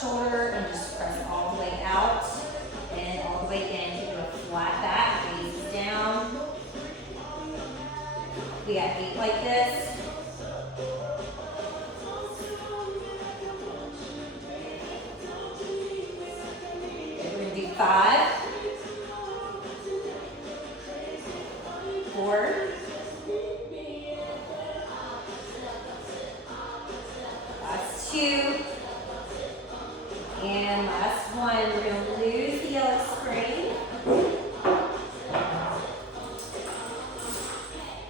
shoulder and just press all the way out and all the way in. Keep a flat back, gaze down. We got 8 like this. Okay, we're gonna do 5, 4, last 2, and last 1. We're gonna lose the yellow spring.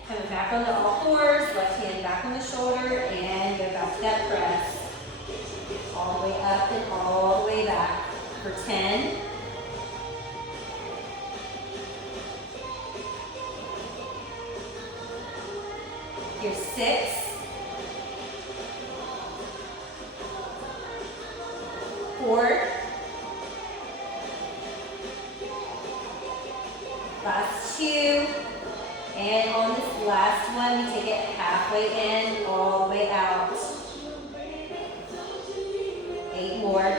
Coming back onto all fours, left hand back on the shoulder, and go back to that press. All the way up and all the way back for 10. Here's 6. 4. Last 2. And on this last one, we take it halfway in, all the way out. 8 more.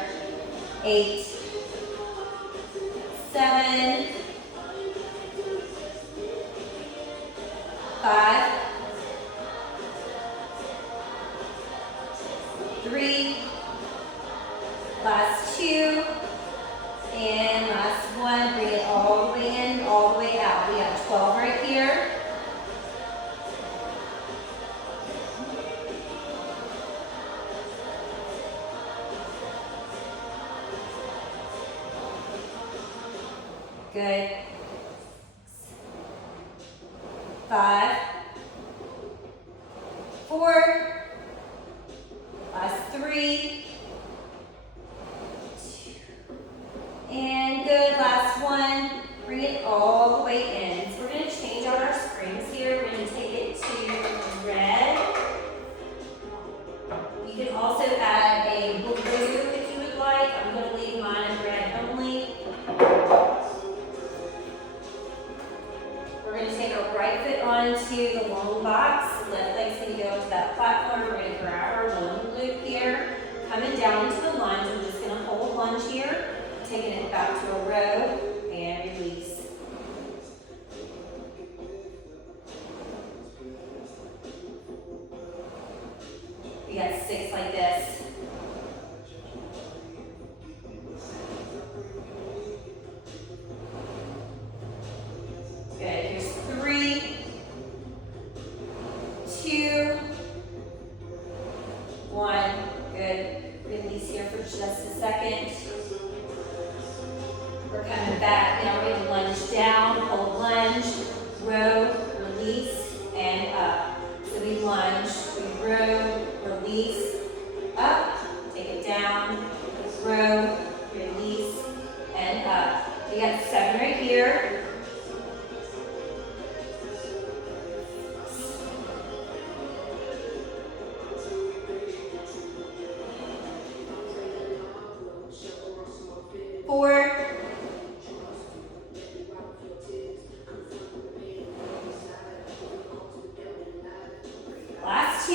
8, 7, 5, 3, last 2, and last 1. Bring it all the way in, all the way out. We have 12 right here. Good. 5, 4, last 3, 2, and good, last 1. Bring it all the way in. So we're going to change out our springs here. We're going to take it to red. You can also add a blue if you would like. I'm going to leave mine in red only. We're going to take our right foot onto the long box. Left leg's going to go into that platform. We're going to grab our long loop here. Coming down into the lunge. We're just going to hold lunge here. Taking it back to a row and release. We got 6 like this. Good. Here's 3, 2, 1. Good. Release here for just a second. We're coming back. Now we're going to lunge down, hold lunge, row, release, and up. So we lunge, we row, release, up, take it down, row, release, and up. We got 7 right here. Last 2.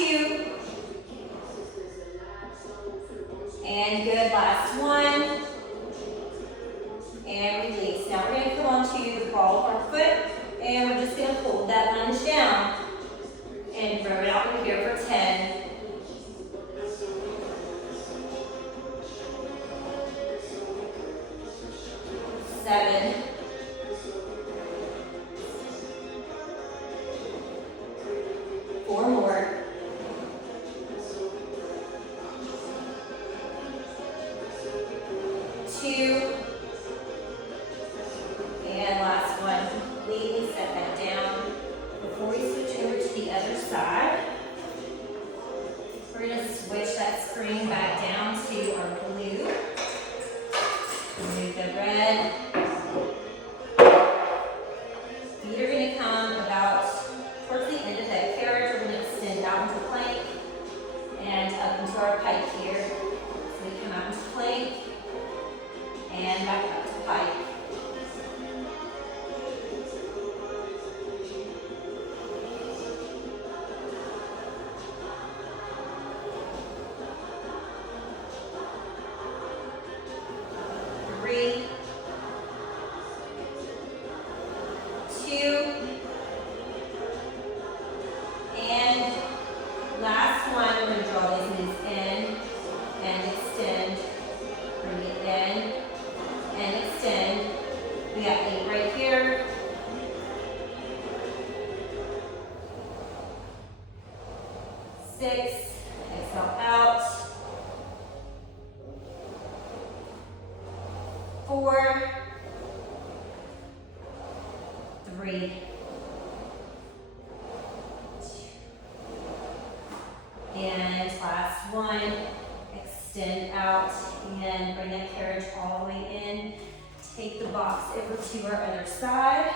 And good, last 1. And release. Now we're going to come onto the ball of our foot, and we're just going to hold that lunge down and row it out over here for 10. Seven. 4 more. 2. And last one. Completely set that down. Before we switch over to the other side, we're going to switch that spring back down to our blue. Remove the red. Feet are going to come about towards the end of that carriage. We're going to extend out into plank and up into our pike here. So we come out into plank and back up to pike. 3, 2, and last one. We're going to draw these knees in and extend. Bring it in and extend. We got 8 right here. 6, exhale out. 4, 3, and last one. Extend out and bring that carriage all the way in. Take the box over to our other side.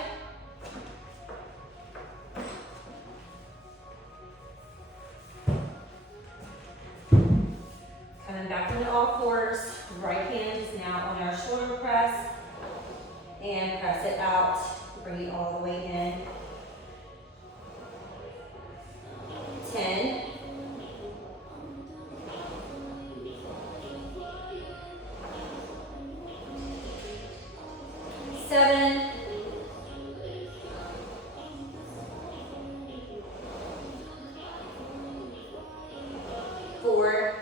Coming back into all fours. Right hand is now on our shoulder press. And press it out. Bring it all the way in. 10. 7. 4.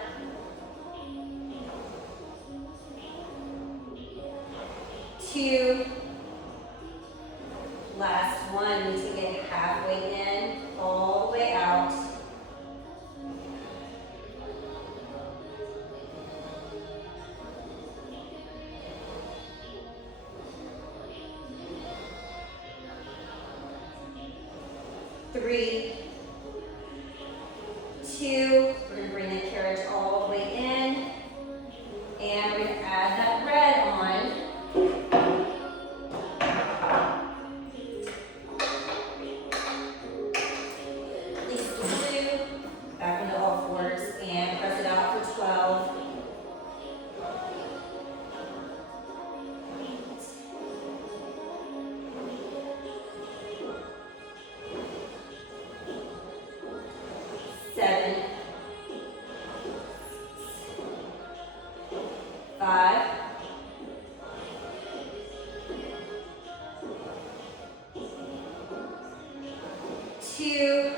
2. Last one. We take it halfway in, all the way out. 3, 2, we're going to bring the carriage all the way in, and we're going to add that red on. Release the blue, back into all fours, and press it out for 12. 7, 5, 2,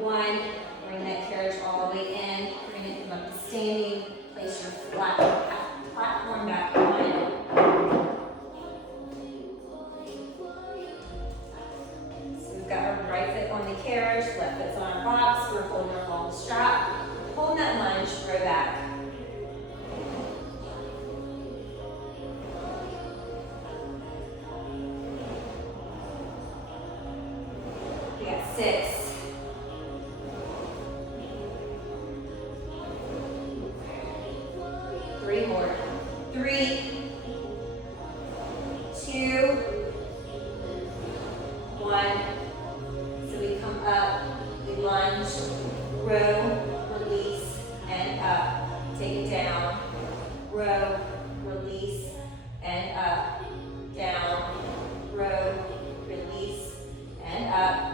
1. Bring that carriage all the way in. Bring it up to standing. Place your flat platform back on. We've got our right foot on the carriage, left foot's on our box. We're holding our long strap. Holding that lunge, throw back. We got 6. 3 more. 3, 2, 1. So we come up, we lunge, row, release, and up. Take it down, row, release, and up. Down, row, release, and up.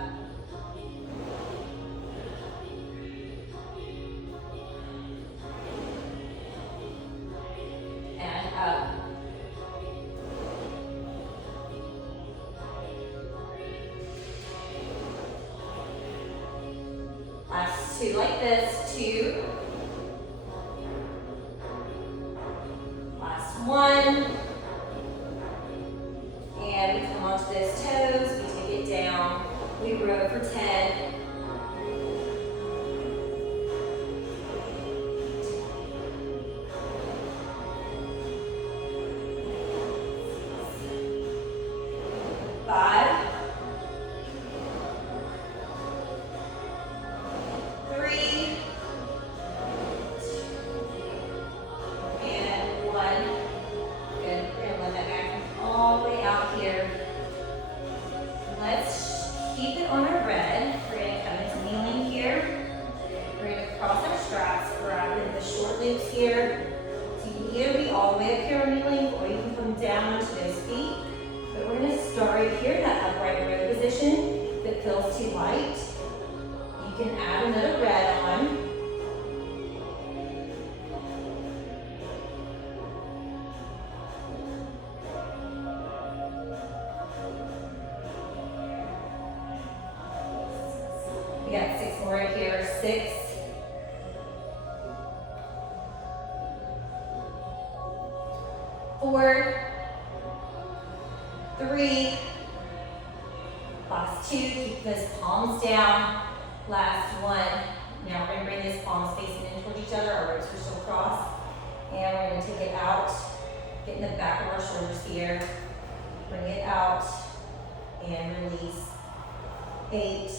And up. Last 2 like this, 2. Last 1. And we come onto those toes, we take it down, we row for 10. Here. So you can either be all the way up here on kneeling, or you can come down onto those feet. But we're going to start right here in that upright row position. If it feels too light, you can add another red on. 4, 3, last 2, keep those palms down, last 1. Now we're going to bring those palms facing in towards each other, our ropes are still crossed, and we're going to take it out, get in the back of our shoulders here, bring it out, and release. 8,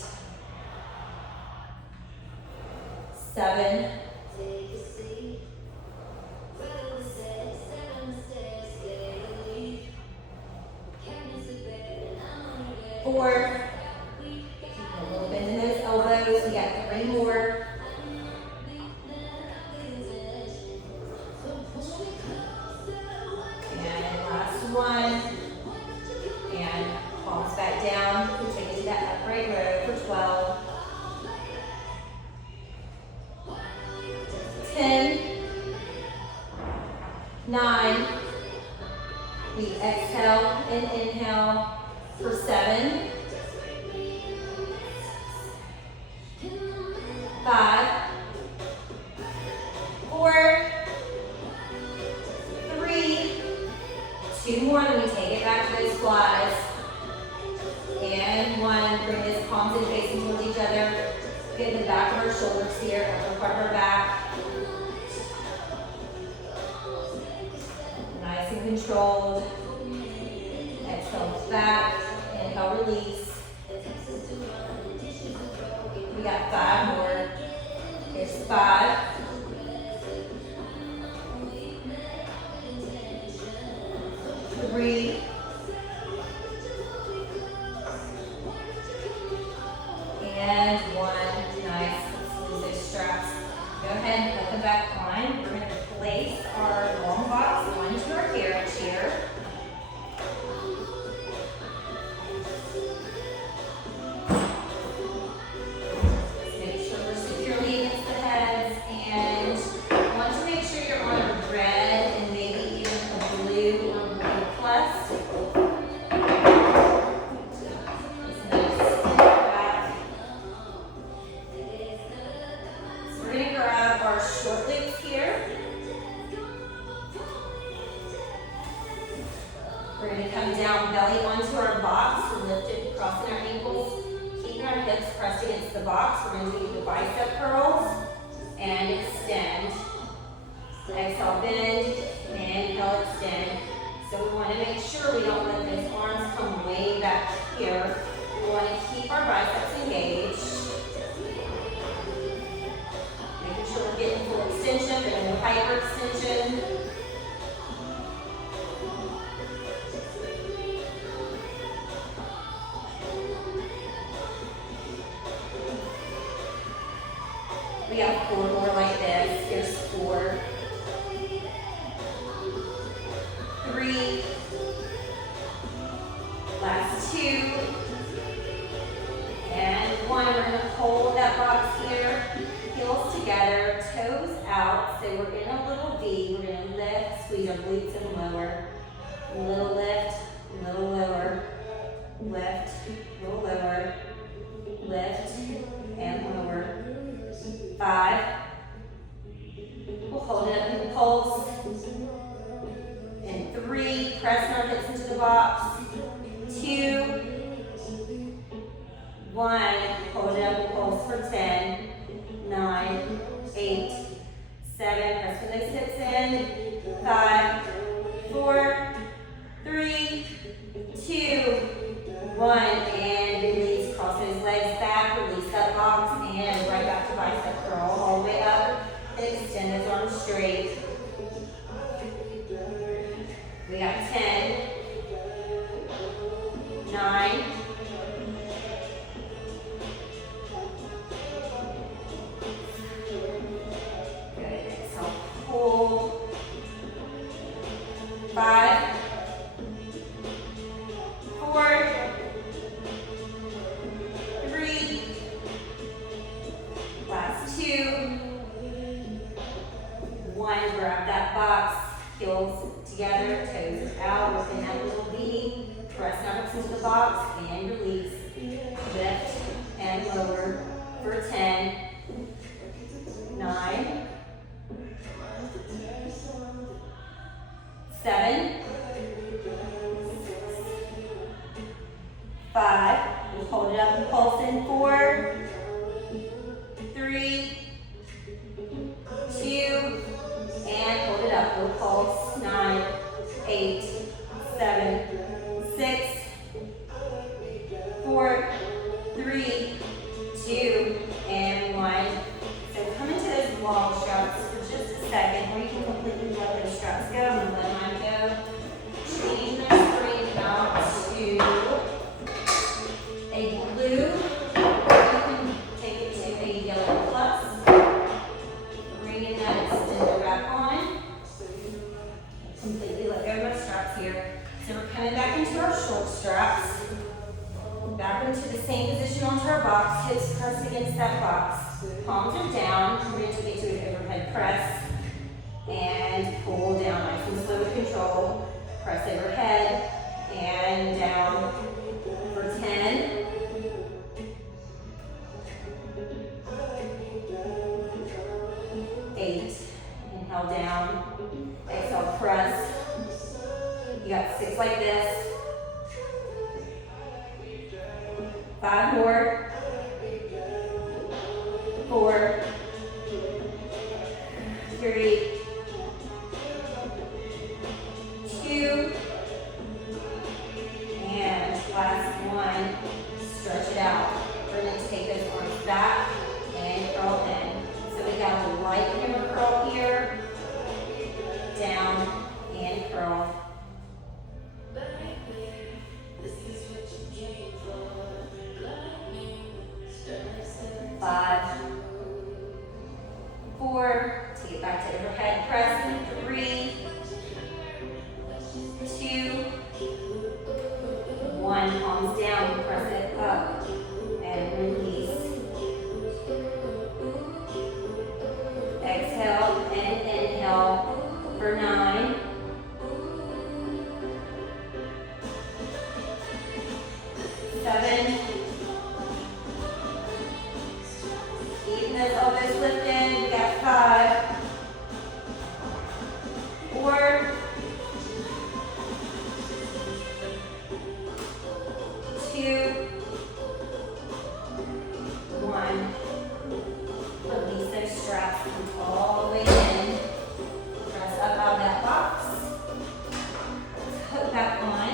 7, 4, a little bend in those elbows, we got 3 more. And last 1. And palms back down. We take it to that upright row for 12. 10. 9. We exhale and inhale for 7. 5. 4. 3. 2 more, then we take it back to those flies. And 1, bring those palms in facing towards each other. Get in the back of our shoulders here, upper part of our back. Nice and controlled. Exhale back, inhale, release. We got 5 more. Here's 5. 3. And 1. Nice. Let's lose those straps. Go ahead and put them back on. We're going to place our long box onto our carriage here. Make sure we're securely against the heads, and I want to make sure you're on a red and maybe even a blue or blue plus. So we're going to grab our short loops here. We're going to come down belly onto our box. We're lifted, crossing our ankles, keeping our hips pressed against the box. We're going to do the bicep curls and extend. Exhale, bend, inhale, extend. So we want to make sure we don't let those arms come way back here. We want to keep our biceps engaged. Making sure we're getting full extension, but no hyperextension. We have 4 more like this. Here's 4. 3. Last 2. And 1. We're going to hold that box here. Heels together, toes out. So we're in a little V. We're going to lift, squeeze our glutes and lower. Little lift, little lower. Lift, little lower. Lift and lower. 5. We'll hold it up in the pulse. And 3, pressing our hips into the box. 2, 1, hold it up in the pulse for 10, 9, 8, 7, press those hips in. 5, 4, 3, 2, 1, and release. Cross those legs back, release that box, and right back to bicep curl. All the way up, and extend those arms straight. We got 10, 9, 5, 4, 3, last 2, 1, grab that box, heels together, toes out, within that little V, press our hips into the box, and release, lift, and lower for 10, 9, 7, press, and pull down nice and slow with control. Press overhead, and down for 10. 8. Inhale down. Exhale, press. You got 6 like this. 5 more. 4. 3. 2. And last one. Stretch it out. We're going to take those arms back and curl in. So we got a light hammer curl here. Down and curl. 5, 4, take it back to overhead press. 3, 2, 1. Palms down, press it up, and release. Exhale and inhale for 9. 7. Keeping those elbows lifted. We got 5. 4. 2. 1. Release those straps all the way in. Press up out of that box. Hook back on.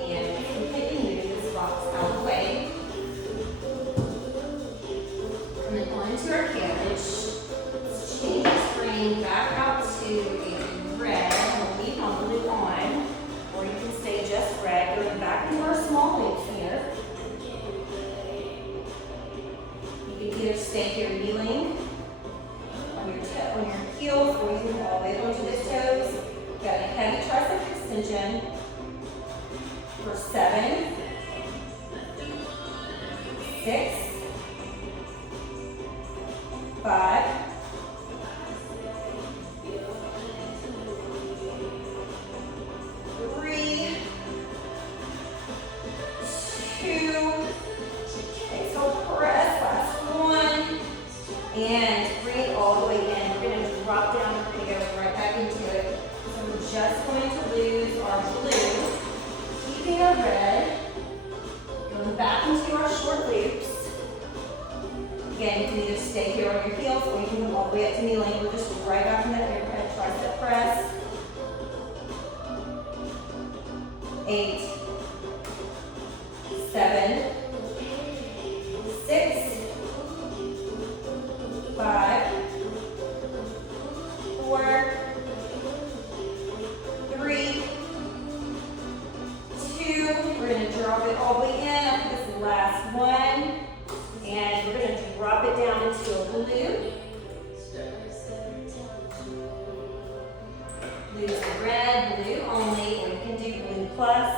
And completely move this box out of the way. Coming onto our carriage. Let's change the screen back out to a red. We'll leave on blue on. Or you can stay just red. Going back into our small loops here. You can either stay here kneeling on your heels, or you can all the way onto the toes. Got a heavy tricep extension for 7, 6, 5, 3, 2, exhale, press, last one, and bring it all the way in. We're going to drop down, we're going to go right back into it. So we're just going to lose our blue, keeping our red, going back into our short loops. Again, you can either stay here on your heels, or you can go all the way up to kneeling. We're just right back in that overhead tricep press. 8, 7, 6, 5, 4, 3, 2. We're going to drop it all the way in after this last one. And we're going to drop it down into a blue. Blue is red, blue only, or you can do blue plus.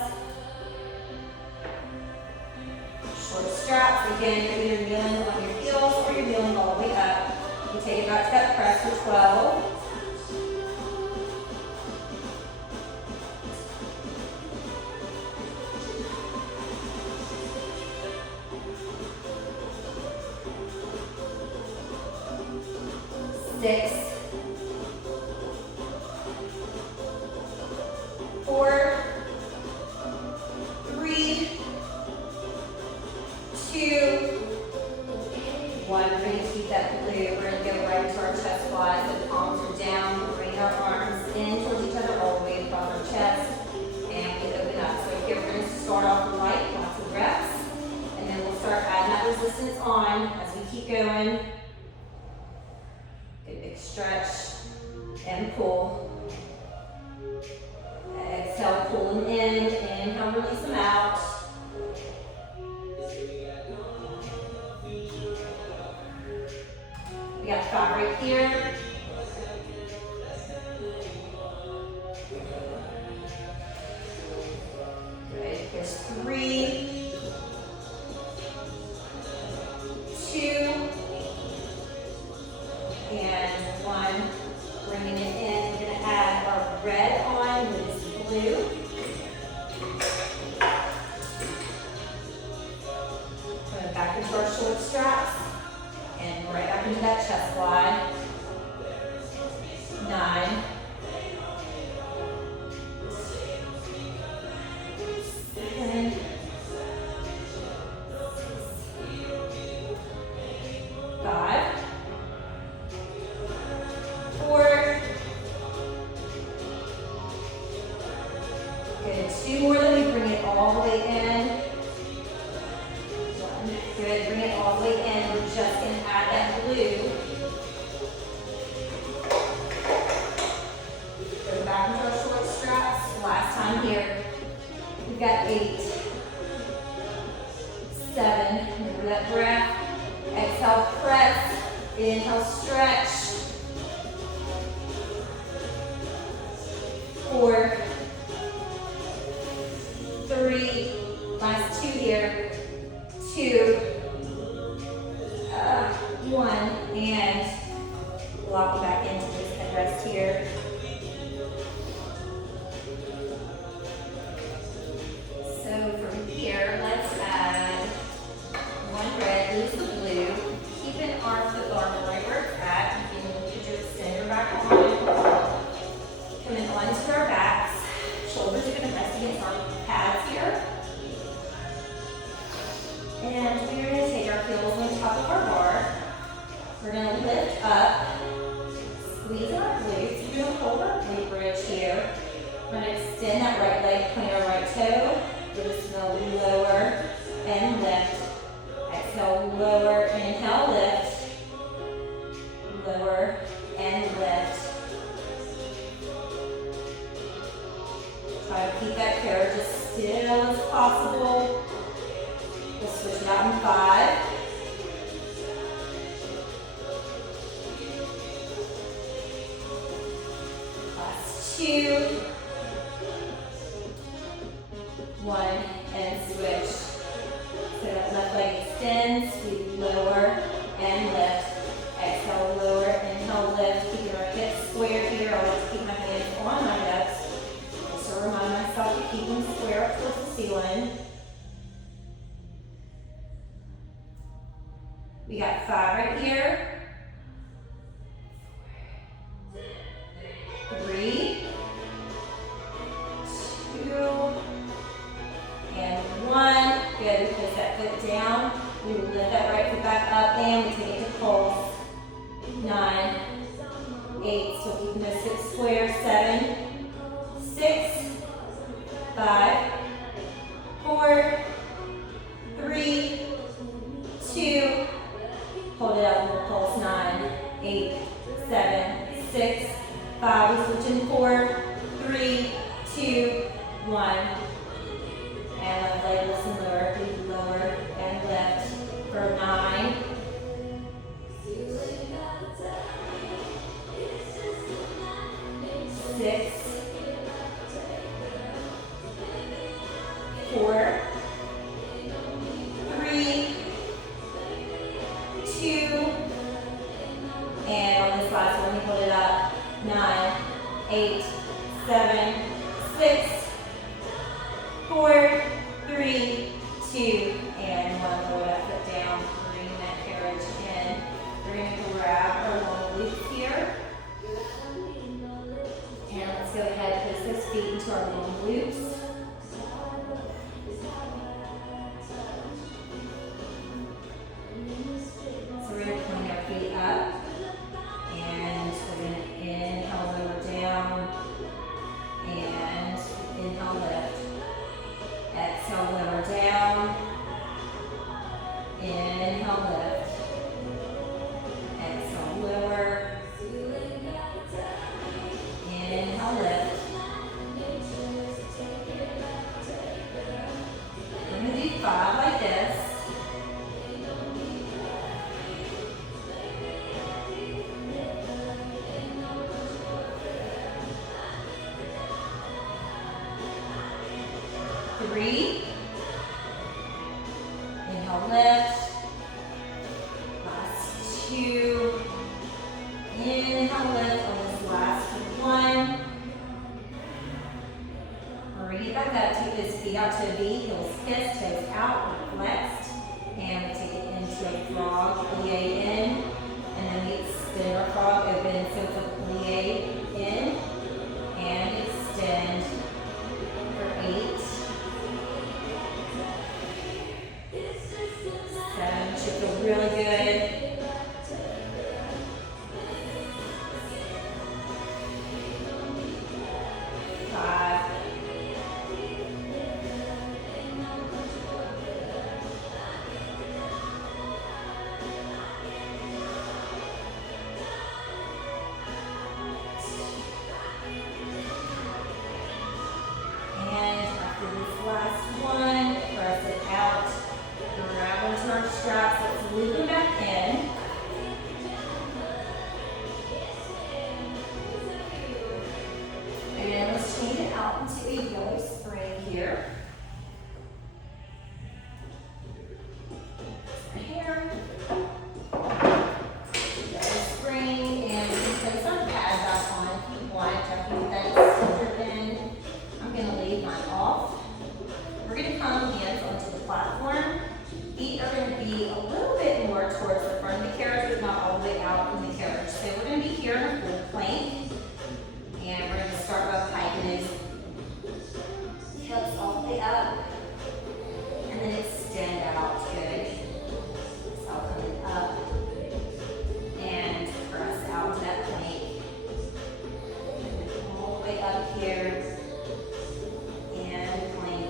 Short straps, again, you're either kneeling on your heels or you're kneeling all the way up. You take it back to that press for 12. 6, 4, 3, 2, 1. We're going to keep that blue. We're going to go right into our chest fly. So the palms are down. We're bringing our arms in towards each other all the way across our chest. And we open up. So here we're going to start off light, lots of reps. And then we'll start adding that resistance on as we keep going. Good big stretch and pull. Exhale, pull them in. Inhale, release them out. We got 5 right here. Good. Here's 3, 2, back into that chest fly. 9, 7, 5, 4, good, 2 more, let me bring it all the way in. 1, good, bring it all the way in. We're just going to add that glue. Go back into our short straps. Last time here. We've got 8, 7, remember that breath. Exhale, press. Inhale, stretch. 4, 3, last 2 here. 2, 1, and lock back into this headrest here. So from here, let's add 1 red, lose the blue, keeping our foot arm right where it's at. You can put your extender back on. Coming onto our backs. Shoulders are going to rest against our pads here. And we're going to take our heels on top of our bar. We're going to lift up, squeeze our glutes. We're going to hold our glute bridge here. We're going to extend that right leg, point our right toe. We're just going to lower and lift. Exhale, lower, inhale, lift. Lower and lift. Try to keep that carriage as still as possible. We'll switch it out in 5. Last 2. 1 and switch. So that left leg extends. We lower and lift. Exhale, lower, inhale, lift. Keeping our hips square here. I like to keep my hands on my hips. Just to remind myself to keep them square up towards the ceiling. We got 5 right here. 3, 2, and 1. Good. We place that foot down. We lift that right foot back up and we take it to pulse. 9, 8. So keeping those hips square. 7, 6, 5, 4, 3, 2. Hold it up. We'll pulse. 9, 8, 7, 6, 5. We switch in 4, 3, 2, 1. And left leg listen lower. We lower and lift for 9. 6, 4, 3, 2, and on this last one, we hold it up. 9, 8, 7, 6, 4, 3, 2, and 1. Lower that foot down. Bring that carriage in. We're going to grab our long loops here. And let's go ahead and place those feet into our long loops. So we're going to point our feet up. And we're going to inhale, lower down. And inhale, lift. Exhale, lower down. Inhale, lift. Exhale, lower. Inhale, lift. We're going to do 5 like this. Three. Inhale, lift. Last 2. Inhale, lift on this last 1. Bring it back up. Take those feet out to a V. Heels kissed, toes out, flexed. And we take it into a frog, EA in. And onto a yellow spring here. Here. Yellow spring, and you can put some pad back on if you want. After you get that centered in, I'm going to leave mine off. We're going to come hands onto the platform. Feet are going to be a little bit more towards the front of the carriage, but not all the way out in the carriage. So we're going to be here in a full plank. And we're going to start by hiking his hips all the way up. And then extend out. Good. So I'll come up and press out to that plank. All the way up here. And plank.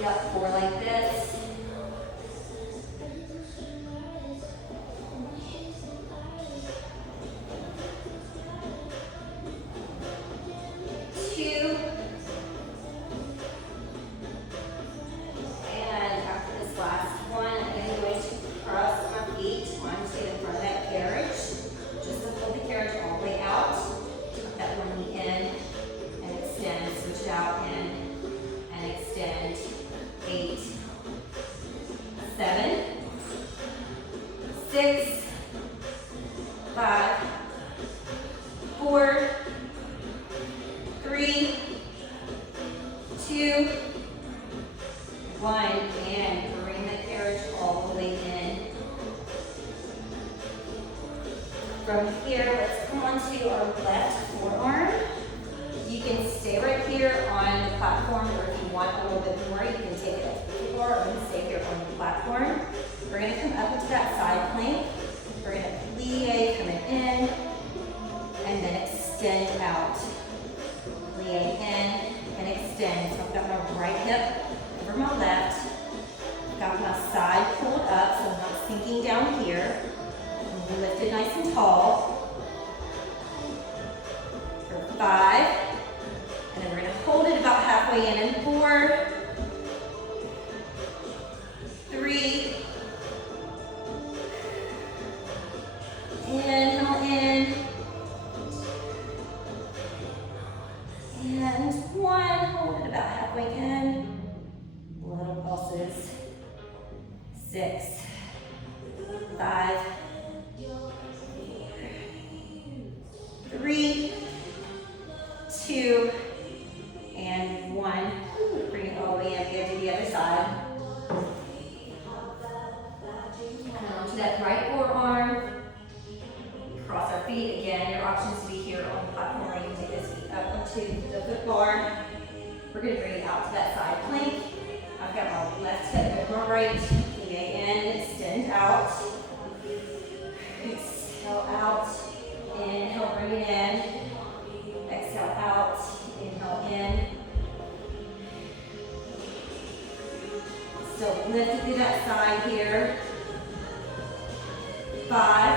Yep, 4 like this. Two. And after this last one, I'm going to cross my feet onto the front of that carriage. Just to pull the carriage all the way out. Tuck that one knee in and extend, switch it out in and extend. 8, 7, 6, 5, 4, 3, 2, 1, and bring the carriage all the way in. From here, let's come onto our left forearm. You can stay right here on the platform, or if you want a little bit more, you can take it up to the floor. I'm going to stay here on the platform. We're going to come up into that side plank. We're going to plie coming in, and then extend out. Plie in and extend. So I've got my right hip over my left. Got my side pulled up, so I'm not sinking down here. I'm lifted nice and tall. For 5. And then we're going to hold it about halfway in. And 4, 3, inhale in, and 1, hold it about halfway in, little pulses, 6, 5, 3, 2, and 1. Bring it all the way up there to the other side. And onto that right forearm. Cross our feet. Again, your options to be here on the platform, or you can take those feet up onto the foot bar. We're going to bring it out to that side plank. I've got my left hip over my right. Plie in, extend out. Exhale out. Inhale, bring it in. Exhale out. Inhale in. Still lift through that side here. 5,